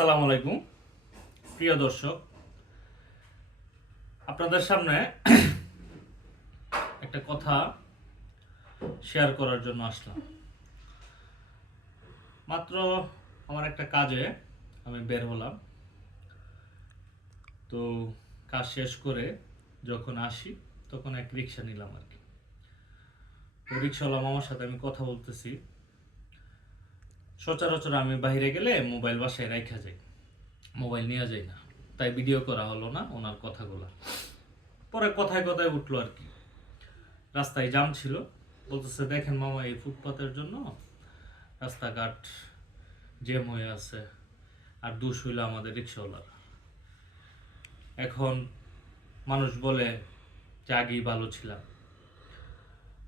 আসসালামু আলাইকুম প্রিয় দর্শক, আপনাদের সামনে একটা কথা শেয়ার করার জন্য আসলাম। মাত্র আমার একটা কাজে আমি বের হলাম। তো কাজ শেষ করে যখন আসি তখন এক রিক্সা নিলাম আর কি। তো রিক্সাওয়ালা মামার সাথে আমি কথা বলতেছি। সচরাচর আমি বাইরে গেলে মোবাইল বাসায় রাখা যাই, মোবাইল নিয়ে যাই না, তাই ভিডিও করা হলো না ওনার কথাগুলা। পরে কথায় কথায় উঠলো আর কি। রাস্তায় জাম ছিল, বলতেছে দেখেন মামা এই ফুটপাতের জন্য রাস্তাঘাট জ্যাম হয়ে আছে, আর দোষ হইল আমাদের রিক্সাওয়ালার। এখন মানুষ বলে যে আগেই ভালো ছিলাম,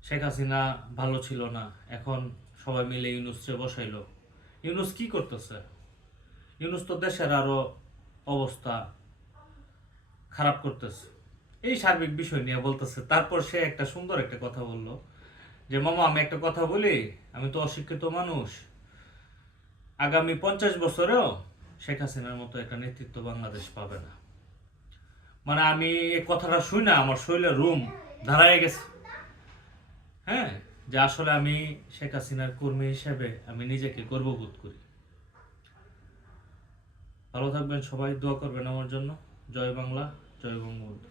শেখ হাসিনা ভালো ছিল না, এখন সবাই মিলে ইউনুসকে বসাইলো। ইউনুস কি করতেছে? ইউনুস তো দেশের আরো অবস্থা খারাপ করতেছে। এই সার্বিক বিষয় নিয়ে বলতেছে। তারপর সে একটা সুন্দর একটা কথা বললো যে মামা আমি একটা কথা বলি, আমি তো অশিক্ষিত মানুষ, আগামী 50 বছরেও শেখ হাসিনার মতো একটা নেতৃত্ব বাংলাদেশ পাবে না। মানে আমি এই কথাটা শুই না, আমার শরীরে রুম দাঁড়ায় গেছে। হ্যাঁ, যে আসলে আমি শেখ হাসিনার কর্মী হিসেবে আমি নিজেকে গর্ববোধ করি। ভালো থাকবেন সবাই, দোয়া করবেন আমার জন্য। জয় বাংলা, জয় বঙ্গবন্ধু।